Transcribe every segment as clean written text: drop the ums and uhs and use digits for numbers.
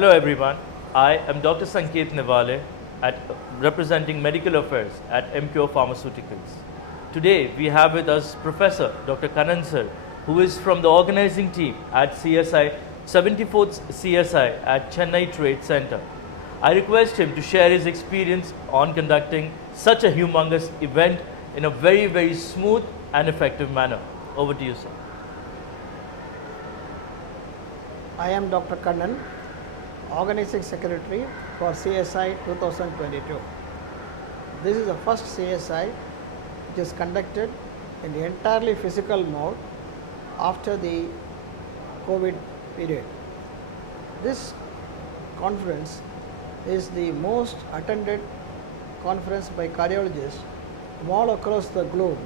Hello everyone, I am Dr. Sanket Nevale representing Medical Affairs at MCure Pharmaceuticals. Today we have with us Professor Dr. Kannan sir, who is from the organizing team at CSI 74th CSI at Chennai Trade Centre. I request him to share his experience on conducting such a humongous event in a very smooth and effective manner. Over to you, sir. I am Dr. Kannan, Organizing Secretary for CSI 2022. This is the first CSI which is conducted in the entirely physical mode after the COVID period. This conference is the most attended conference by cardiologists from all across the globe,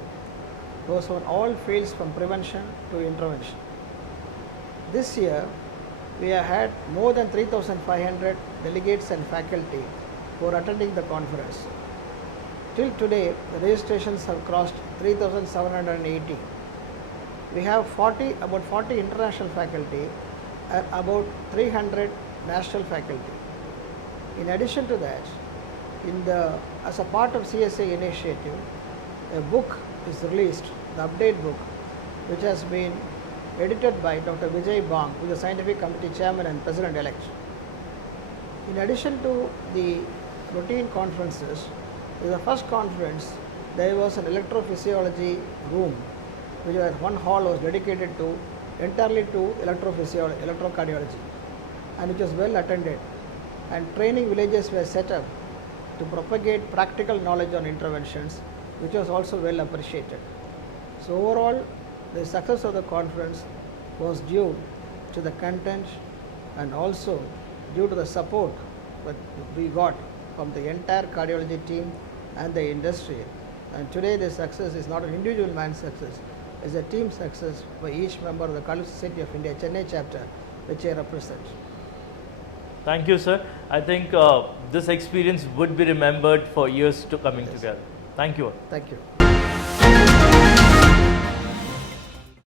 those from all fields from prevention to intervention. This year, we have had more than 3,500 delegates and faculty who are attending the conference. Till today, the registrations have crossed 3,780. We have about 40 international faculty and about 300 national faculty. In addition to that, as a part of CSI initiative, a book is released, the update book, which has been edited by Dr. Vijay Bang, who is the Scientific Committee Chairman and President-elect. In addition to the routine conferences, in the first conference, there was an electrophysiology room, which was one hall was dedicated entirely to electrocardiology, and which was well attended. And training villages were set up to propagate practical knowledge on interventions, which was also well appreciated. So overall, the success of the conference was due to the content and also due to the support that we got from the entire cardiology team and the industry. And today the success is not an individual man's success, it's a team success by each member of the Cardiology Society of India Chennai chapter, which I represent. Thank you, sir. I think this experience would be remembered for years to coming together. Thank you. Thank you.